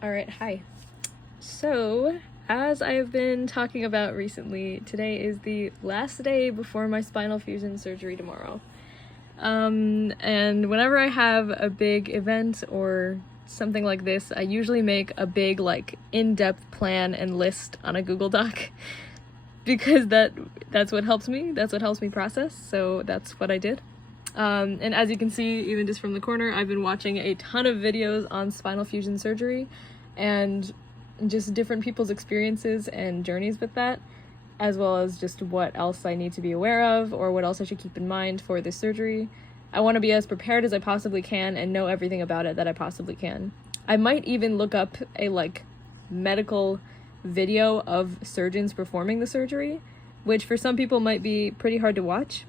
Alright, hi. So, as I've been talking about recently, today is the last day before my spinal fusion surgery tomorrow. And whenever I have a big event or something like this, I usually make a big, in-depth plan and list on a Google Doc because that's what helps me. That's what helps me process, so that's what I did. And as you can see, even just from the corner, I've been watching a ton of videos on spinal fusion surgery and just different people's experiences and journeys with that, as well as just what else I need to be aware of or what else I should keep in mind for this surgery. I want to be as prepared as I possibly can and know everything about it that I possibly can. I might even look up a medical video of surgeons performing the surgery, which for some people might be pretty hard to watch.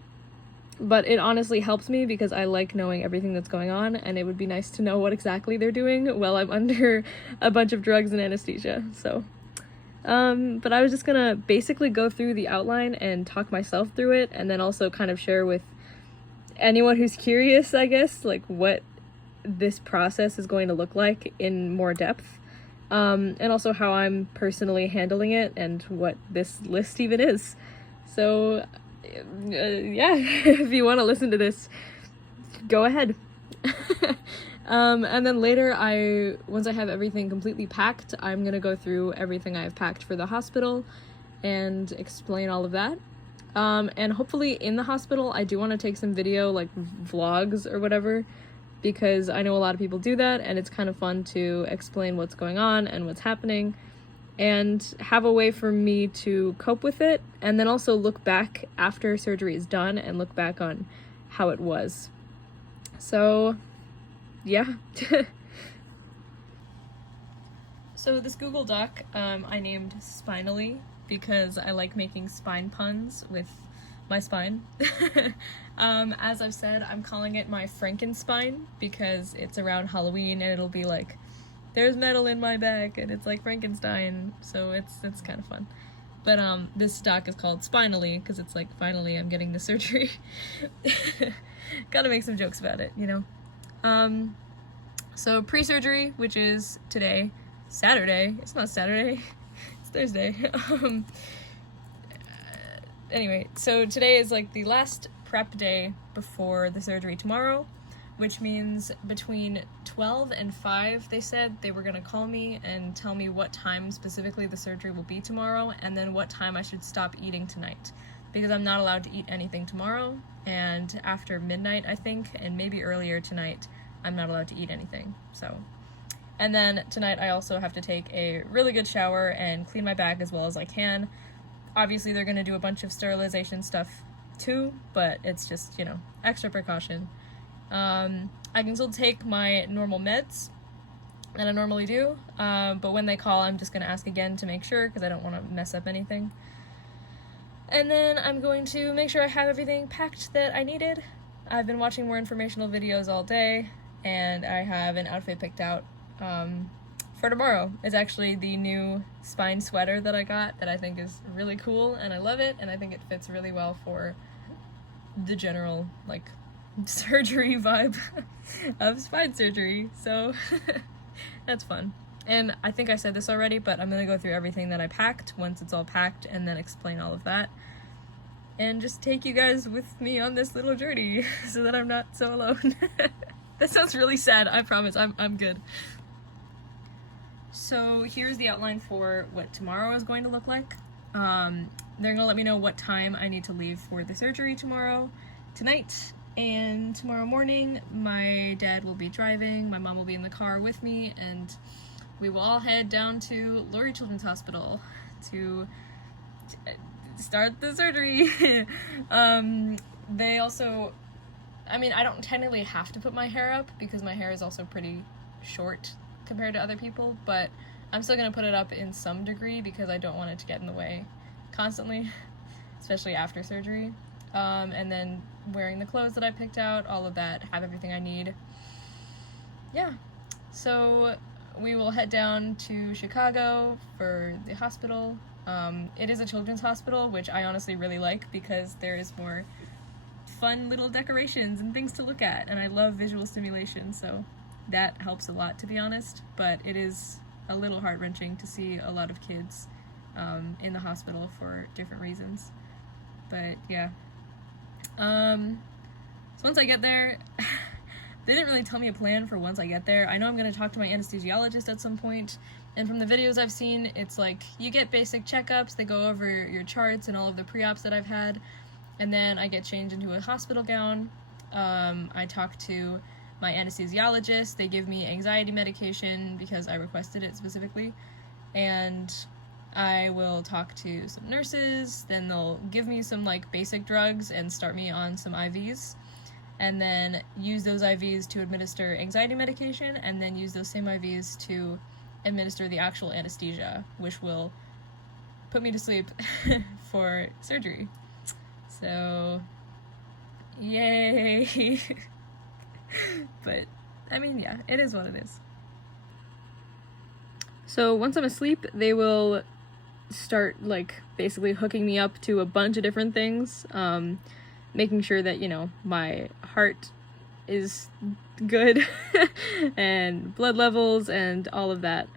But it honestly helps me because I like knowing everything that's going on, and it would be nice to know what exactly they're doing while I'm under a bunch of drugs and anesthesia. So, but I was just gonna basically go through the outline and talk myself through it, and then also kind of share with anyone who's curious, I guess, what this process is going to look like in more depth, and also how I'm personally handling it and what this list even is. So, yeah, if you want to listen to this, go ahead. And then later, once I have everything completely packed, I'm gonna go through everything I have packed for the hospital and explain all of that. And hopefully in the hospital, I do want to take some video, vlogs or whatever, because I know a lot of people do that, and it's kind of fun to explain what's going on and what's happening, and have a way for me to cope with it, and then also look back after surgery is done and look back on how it was. So, yeah. So this Google Doc, I named Spinally because I like making spine puns with my spine. As I've said, I'm calling it my Frankenspine because it's around Halloween and it'll be like, there's metal in my back and it's like Frankenstein, so it's kind of fun. But this doc is called Spinally because it's like, finally I'm getting the surgery. Gotta make some jokes about it, you know. So pre-surgery, which is today, Saturday. It's not Saturday, it's Thursday. Anyway, so today is the last prep day before the surgery tomorrow, which means between 12 and 5, they said they were gonna call me and tell me what time specifically the surgery will be tomorrow, and then what time I should stop eating tonight, because I'm not allowed to eat anything tomorrow, and after midnight, I think, and maybe earlier tonight, I'm not allowed to eat anything, so. And then tonight I also have to take a really good shower and clean my back as well as I can. Obviously they're gonna do a bunch of sterilization stuff too, but it's just, extra precaution. I can still take my normal meds that I normally do, but when they call, I'm just going to ask again to make sure because I don't want to mess up anything. And then I'm going to make sure I have everything packed that I needed. I've been watching more informational videos all day, and I have an outfit picked out for tomorrow. It's actually the new spine sweater that I got that I think is really cool, and I love it, and I think it fits really well for the general, surgery vibe of spine surgery, so that's fun. And I think I said this already, but I'm gonna go through everything that I packed once it's all packed and then explain all of that and just take you guys with me on this little journey so that I'm not so alone. That sounds really sad, I promise. I'm good. So here's the outline for what tomorrow is going to look like. They're gonna let me know what time I need to leave for the surgery tonight, and tomorrow morning my dad will be driving, my mom will be in the car with me, and we will all head down to Lurie Children's Hospital to start the surgery. They also, I don't technically have to put my hair up because my hair is also pretty short compared to other people, but I'm still gonna put it up in some degree because I don't want it to get in the way constantly, especially after surgery. And then wearing the clothes that I picked out, all of that, have everything I need. Yeah, so we will head down to Chicago for the hospital. It is a children's hospital, which I honestly really like because there is more fun little decorations and things to look at, and I love visual stimulation, so that helps a lot, to be honest. But it is a little heart-wrenching to see a lot of kids in the hospital for different reasons. But yeah. So once I get there, they didn't really tell me a plan for once I get there. I know I'm going to talk to my anesthesiologist at some point, and from the videos I've seen, it's like you get basic checkups, they go over your charts and all of the pre-ops that I've had, and then I get changed into a hospital gown. I talk to my anesthesiologist, they give me anxiety medication because I requested it specifically, and I will talk to some nurses, then they'll give me some like basic drugs and start me on some IVs, and then use those IVs to administer anxiety medication, and then use those same IVs to administer the actual anesthesia, which will put me to sleep for surgery. So, yay! But, I mean, yeah, it is what it is. So once I'm asleep, they will start, like, basically hooking me up to a bunch of different things, making sure that, you know, my heart is good and blood levels and all of that.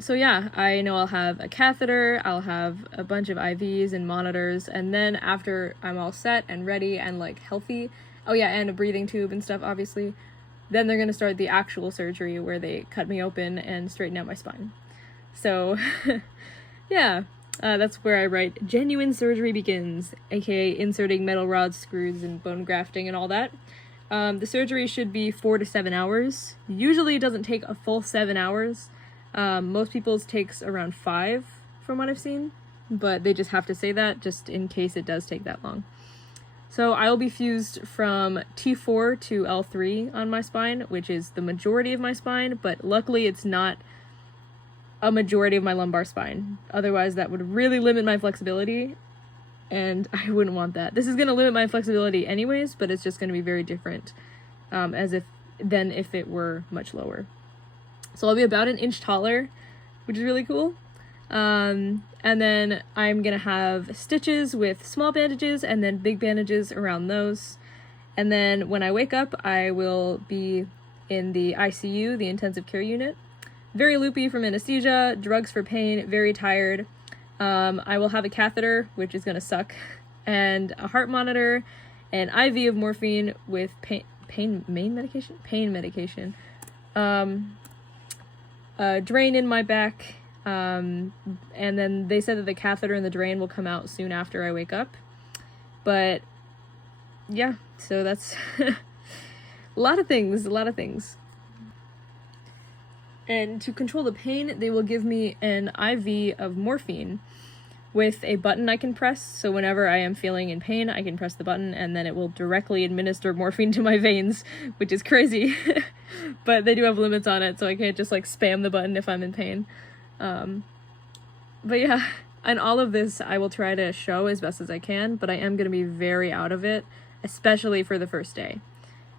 So yeah, I know I'll have a catheter, I'll have a bunch of IVs and monitors, and then after I'm all set and ready and like healthy, oh yeah, and a breathing tube and stuff obviously, then they're gonna start the actual surgery where they cut me open and straighten out my spine. So yeah. That's where I write, genuine surgery begins, aka inserting metal rods, screws, and bone grafting and all that. The surgery should be 4 to 7 hours. Usually it doesn't take a full 7 hours. Most people's takes around 5, from what I've seen, but they just have to say that just in case it does take that long. So I'll be fused from T4 to L3 on my spine, which is the majority of my spine, but luckily it's not a majority of my lumbar spine. Otherwise, that would really limit my flexibility, and I wouldn't want that. This is going to limit my flexibility anyways, but it's just going to be very different than if it were much lower. So I'll be about an inch taller, which is really cool. And then I'm going to have stitches with small bandages and then big bandages around those. And then when I wake up, I will be in the ICU, the intensive care unit. Very loopy from anesthesia, drugs for pain, very tired. I will have a catheter, which is gonna suck, and a heart monitor, an IV of morphine with pain medication, a drain in my back, and then they said that the catheter and the drain will come out soon after I wake up. But yeah, so that's a lot of things. And to control the pain, they will give me an IV of morphine with a button I can press. So whenever I am feeling in pain, I can press the button and then it will directly administer morphine to my veins, which is crazy. But they do have limits on it, so I can't just like spam the button if I'm in pain. But yeah, and all of this I will try to show as best as I can, but I am going to be very out of it, especially for the first day.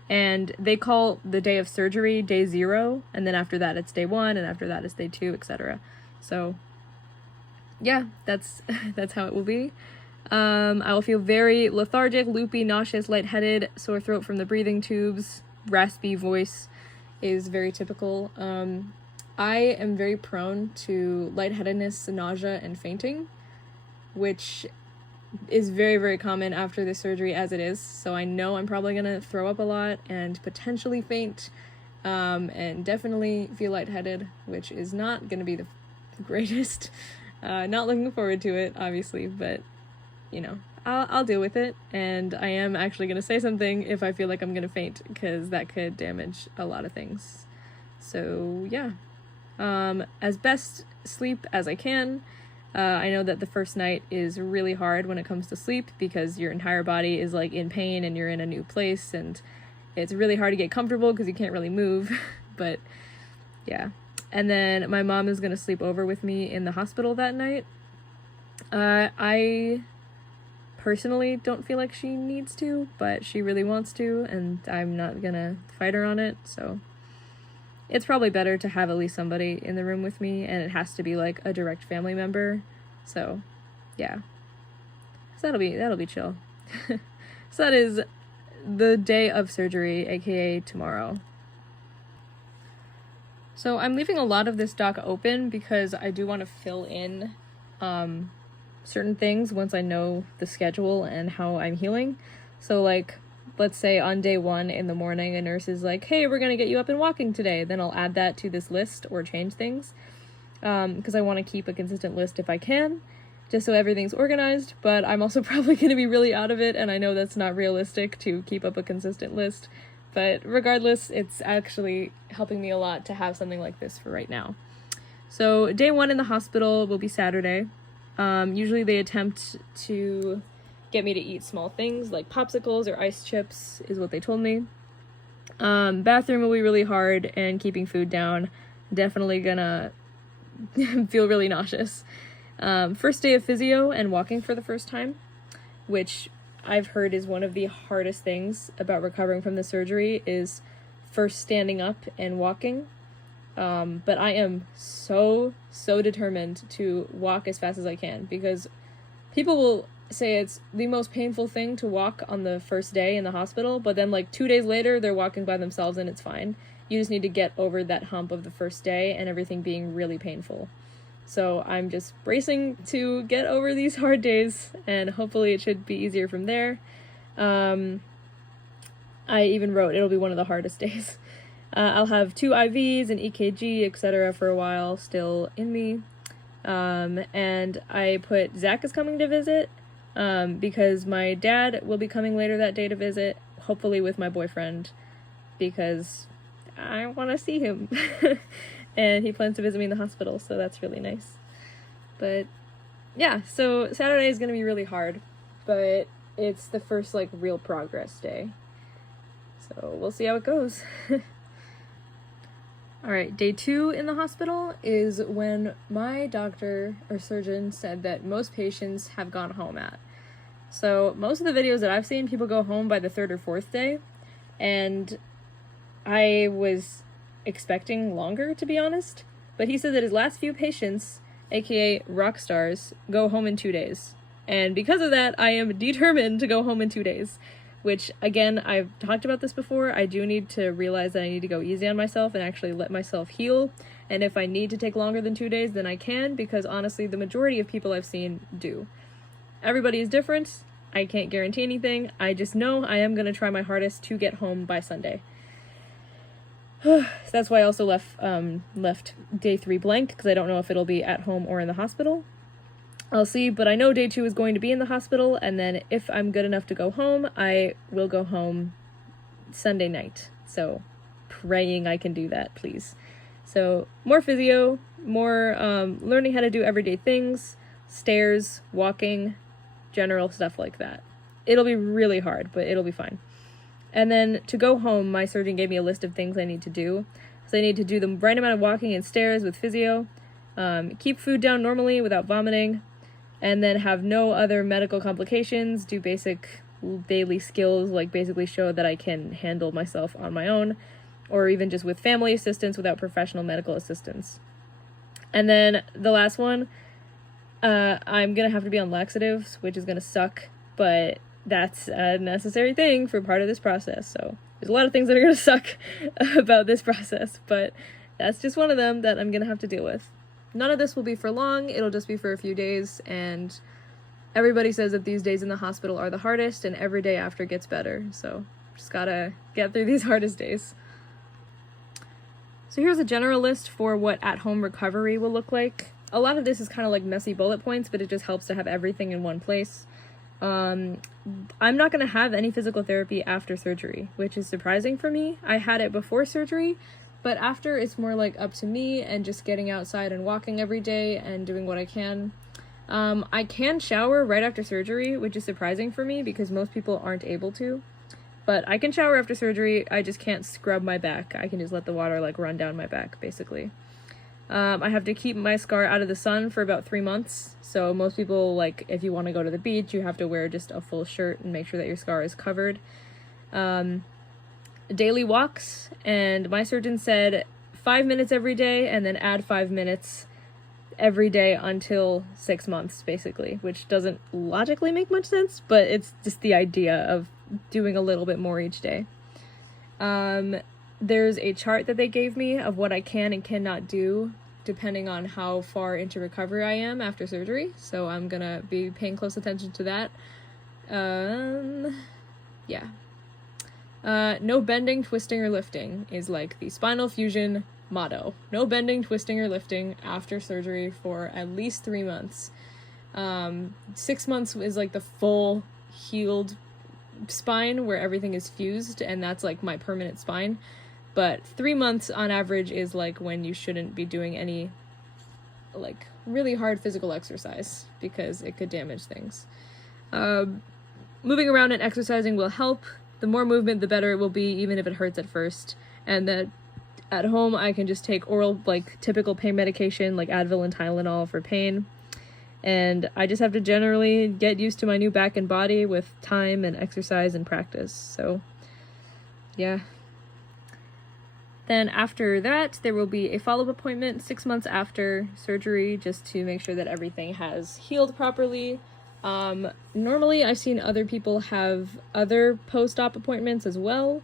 And they call the day of surgery day 0, and then after that it's day 1, and after that it's day 2, etc. So yeah, that's how it will be. I will feel very lethargic, loopy, nauseous, lightheaded, sore throat from the breathing tubes, raspy voice is very typical. I am very prone to lightheadedness, nausea, and fainting, which is very, very common after this surgery as it is. So I know I'm probably gonna throw up a lot and potentially faint, and definitely feel lightheaded, which is not gonna be the greatest. Not looking forward to it, obviously, but you know, I'll deal with it. And I am actually gonna say something if I feel like I'm gonna faint, because that could damage a lot of things. So yeah, as best sleep as I can. I know that the first night is really hard when it comes to sleep because your entire body is like in pain and you're in a new place, and it's really hard to get comfortable because you can't really move. But yeah. And then my mom is gonna sleep over with me in the hospital that night. I personally don't feel like she needs to, but she really wants to, and I'm not gonna fight her on it, so it's probably better to have at least somebody in the room with me, and it has to be like a direct family member. So yeah, so that'll be chill. So that is the day of surgery, aka tomorrow. So I'm leaving a lot of this doc open because I do want to fill in certain things once I know the schedule and how I'm healing. So like, let's say on day 1 in the morning, a nurse is like, hey, we're going to get you up and walking today. Then I'll add that to this list or change things because I want to keep a consistent list if I can, just so everything's organized. But I'm also probably going to be really out of it, and I know that's not realistic to keep up a consistent list. But regardless, it's actually helping me a lot to have something like this for right now. So day 1 in the hospital will be Saturday. Usually they attempt to get me to eat small things like popsicles or ice chips is what they told me. Bathroom will be really hard, and keeping food down, definitely gonna feel really nauseous. First day of physio and walking for the first time, which I've heard is one of the hardest things about recovering from the surgery, is first standing up and walking. But I am so determined to walk as fast as I can, because people will say it's the most painful thing to walk on the first day in the hospital, but then like 2 days later they're walking by themselves and it's fine. You just need to get over that hump of the first day and everything being really painful. So I'm just bracing to get over these hard days, and hopefully it should be easier from there. I even wrote it'll be one of the hardest days. I'll have 2 IVs, an EKG, etc. for a while still in me. And I put Zach is coming to visit, because my dad will be coming later that day to visit, hopefully with my boyfriend, because I want to see him. And he plans to visit me in the hospital, so that's really nice. But yeah, so Saturday is going to be really hard, but it's the first like real progress day. So we'll see how it goes. Alright, day 2 in the hospital is when my doctor or surgeon said that most patients have gone home at. So most of the videos that I've seen, people go home by the 3rd or 4th day, and I was expecting longer, to be honest. But he said that his last few patients, aka rock stars, go home in 2 days. And because of that, I am determined to go home in 2 days. Which, again, I've talked about this before. I do need to realize that I need to go easy on myself and actually let myself heal. And if I need to take longer than 2 days, then I can, because honestly, the majority of people I've seen do. Everybody is different. I can't guarantee anything. I just know I am going to try my hardest to get home by Sunday. So that's why I also left day 3 blank, because I don't know if it'll be at home or in the hospital. I'll see, but I know day 2 is going to be in the hospital, and then if I'm good enough to go home, I will go home Sunday night. So praying I can do that, please. So more physio, more learning how to do everyday things, stairs, walking, general stuff like that. It'll be really hard, but it'll be fine. And then to go home, my surgeon gave me a list of things I need to do. So I need to do the right amount of walking and stairs with physio, keep food down normally without vomiting, and then have no other medical complications, do basic daily skills, like basically show that I can handle myself on my own, or even just with family assistance without professional medical assistance. And then the last one, I'm going to have to be on laxatives, which is going to suck, but that's a necessary thing for part of this process. So there's a lot of things that are going to suck about this process, but that's just one of them that I'm going to have to deal with. None of this will be for long. It'll just be for a few days, and everybody says that these days in the hospital are the hardest, and every day after gets better. So just gotta get through these hardest days. So here's a general list for what at-home recovery will look like. A lot of this is kind of like messy bullet points, but it just helps to have everything in one place. I'm not going to have any physical therapy after surgery, which is surprising for me. I had it before surgery, but after it's more like up to me and just getting outside and walking every day and doing what I can. I can shower right after surgery, which is surprising for me because most people aren't able to. But I can shower after surgery, I just can't scrub my back. I can just let the water like run down my back, basically. I have to keep my scar out of the sun for about 3 months. So most people, like, if you want to go to the beach, you have to wear just a full shirt and make sure that your scar is covered. Daily walks, and my surgeon said 5 minutes every day and then add 5 minutes every day until 6 months, basically, which doesn't logically make much sense, but it's just the idea of doing a little bit more each day. there's a chart that they gave me of what I can and cannot do depending on how far into recovery I am after surgery. So I'm gonna be paying close attention to that. Yeah. No bending, twisting, or lifting is like the Spinal Fusion motto. No bending, twisting, or lifting after surgery for at least 3 months. 6 months is like the full healed spine where everything is fused, and that's like my permanent spine. But 3 months on average is like when you shouldn't be doing any like really hard physical exercise because it could damage things. Moving around and exercising will help. The more movement, the better it will be, even if it hurts at first. And that at home, I can just take oral, like, typical pain medication, like Advil and Tylenol for pain. And I just have to generally get used to my new back and body with time and exercise and practice. So, yeah. Then after that, there will be a follow-up appointment 6 months after surgery, just to make sure that everything has healed properly. Normally I've seen other people have other post-op appointments as well,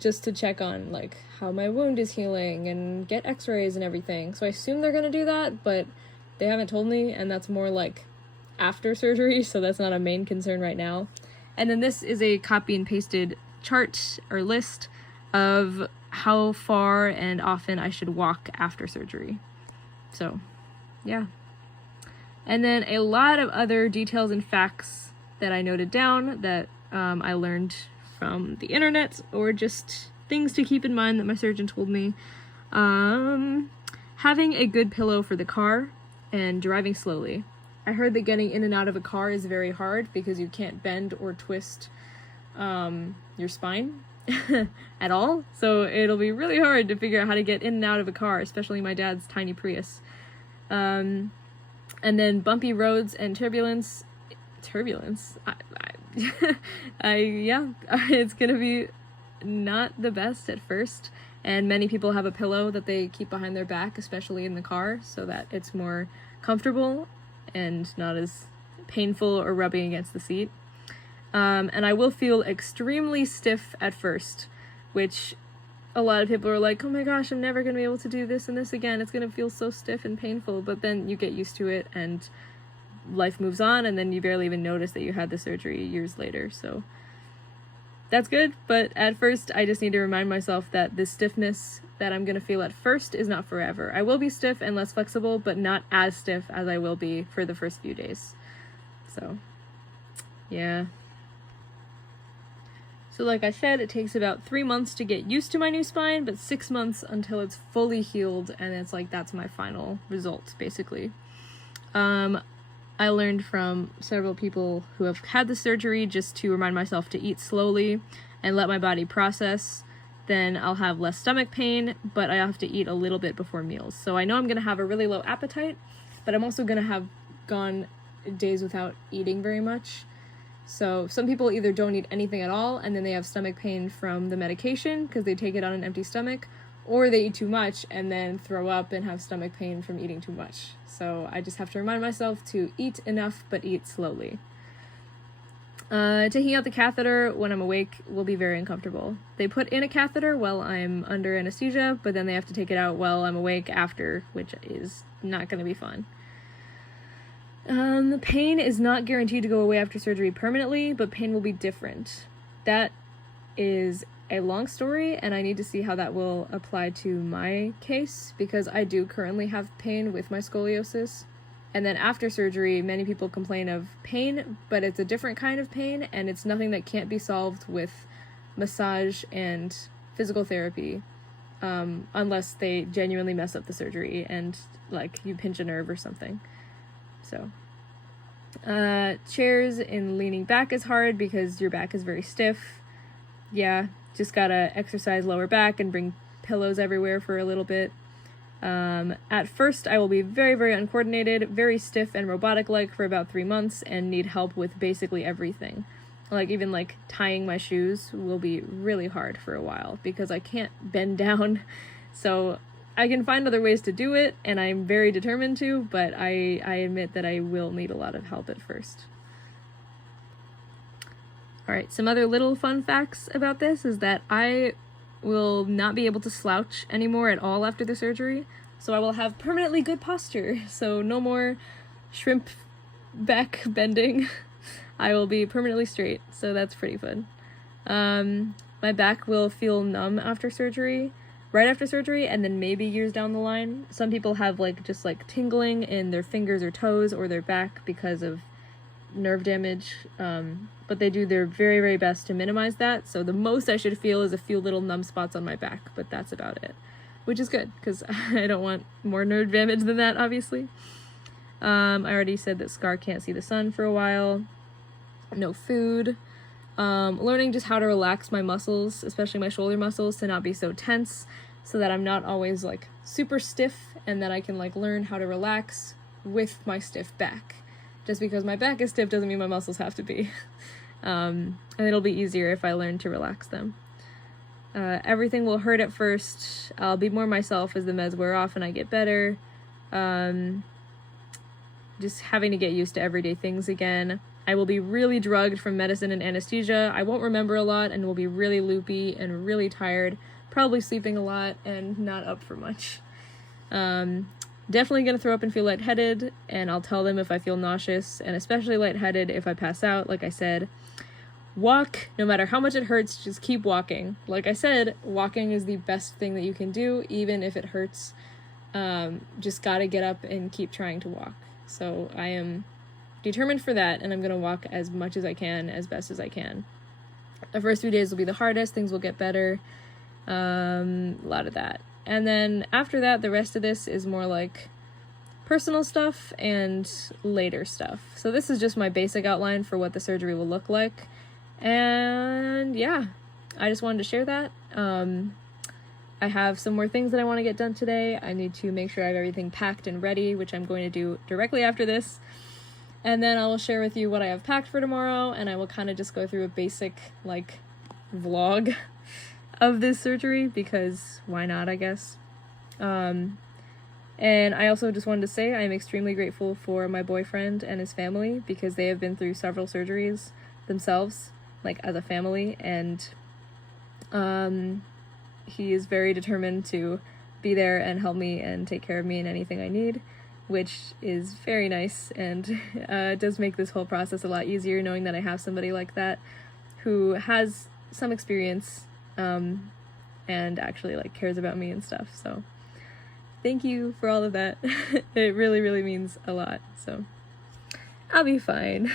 just to check on like how my wound is healing and get x-rays and everything. So I assume they're gonna do that, but they haven't told me, and that's more like after surgery, so that's not a main concern right now. And then this is a copy and pasted chart or list of how far and often I should walk after surgery. So, yeah. And then a lot of other details and facts that I noted down that I learned from the internet, or just things to keep in mind that my surgeon told me. Having a good pillow for the car and driving slowly. I heard that getting in and out of a car is very hard because you can't bend or twist your spine at all. So it'll be really hard to figure out how to get in and out of a car, especially my dad's tiny Prius. And then bumpy roads and turbulence, it's gonna be not the best at first. And many people have a pillow that they keep behind their back, especially in the car, so that it's more comfortable and not as painful or rubbing against the seat. And I will feel extremely stiff at first, which a lot of people are like, oh my gosh, I'm never going to be able to do this and this again. It's going to feel so stiff and painful. But then you get used to it and life moves on, and then you barely even notice that you had the surgery years later. So that's good. But at first, I just need to remind myself that the stiffness that I'm going to feel at first is not forever. I will be stiff and less flexible, but not as stiff as I will be for the first few days. So, yeah. So like I said, it takes about 3 months to get used to my new spine, but 6 months until it's fully healed, and it's like that's my final result, basically. I learned from several people who have had the surgery just to remind myself to eat slowly and let my body process. Then I'll have less stomach pain, but I have to eat a little bit before meals. So I know I'm going to have a really low appetite, but I'm also going to have gone days without eating very much. So some people either don't eat anything at all, and then they have stomach pain from the medication because they take it on an empty stomach, or they eat too much and then throw up and have stomach pain from eating too much. So I just have to remind myself to eat enough, but eat slowly. Taking out the catheter when I'm awake will be very uncomfortable. They put in a catheter while I'm under anesthesia, but then they have to take it out while I'm awake after, which is not going to be fun. The pain is not guaranteed to go away after surgery permanently, but pain will be different. That is a long story, and I need to see how that will apply to my case, because I do currently have pain with my scoliosis. And then after surgery, many people complain of pain, but it's a different kind of pain, and it's nothing that can't be solved with massage and physical therapy, unless they genuinely mess up the surgery and, like, you pinch a nerve or something. So, chairs and leaning back is hard because your back is very stiff. Yeah, just gotta exercise lower back and bring pillows everywhere for a little bit. At first, I will be very, very uncoordinated, very stiff and robotic-like for about 3 months, and need help with basically everything. Like, even, like, tying my shoes will be really hard for a while, because I can't bend down. So I can find other ways to do it, and I'm very determined to, but I admit that I will need a lot of help at first. Alright, some other little fun facts about this is that I will not be able to slouch anymore at all after the surgery, so I will have permanently good posture, so no more shrimp back bending. I will be permanently straight, so that's pretty fun. My back will feel numb after surgery, right after surgery, and then maybe years down the line. Some people have just tingling in their fingers or toes or their back because of nerve damage, but they do their very, very best to minimize that. So the most I should feel is a few little numb spots on my back, but that's about it, which is good because I don't want more nerve damage than that, obviously. I already said that Scar can't see the sun for a while. No food. Learning just how to relax my muscles, especially my shoulder muscles, to not be so tense, so that I'm not always super stiff, and that I can learn how to relax with my stiff back. Just because my back is stiff doesn't mean my muscles have to be. And it'll be easier if I learn to relax them. Everything will hurt at first. I'll be more myself as the meds wear off and I get better. Just having to get used to everyday things again. I will be really drugged from medicine and anesthesia. I won't remember a lot and will be really loopy and really tired, probably sleeping a lot and not up for much. Definitely gonna throw up and feel lightheaded, and I'll tell them if I feel nauseous, and especially lightheaded if I pass out, like I said. Walk, no matter how much it hurts, just keep walking. Like I said, walking is the best thing that you can do, even if it hurts. Just gotta get up and keep trying to walk. So I am determined for that, and I'm gonna walk as much as I can, as best as I can. The first few days will be the hardest, things will get better. A lot of that. And then after that, the rest of this is more personal stuff and later stuff. So this is just my basic outline for what the surgery will look like. And yeah, I just wanted to share that. I have some more things that I want to get done today. I need to make sure I have everything packed and ready, which I'm going to do directly after this. And then I will share with you what I have packed for tomorrow, and I will kind of just go through a basic vlog of this surgery, because why not, I guess. And I also just wanted to say I am extremely grateful for my boyfriend and his family, because they have been through several surgeries themselves, as a family, and he is very determined to be there and help me and take care of me in anything I need, which is very nice, and does make this whole process a lot easier, knowing that I have somebody like that who has some experience and actually cares about me and stuff. So thank you for all of that. It really, really means a lot. So I'll be fine.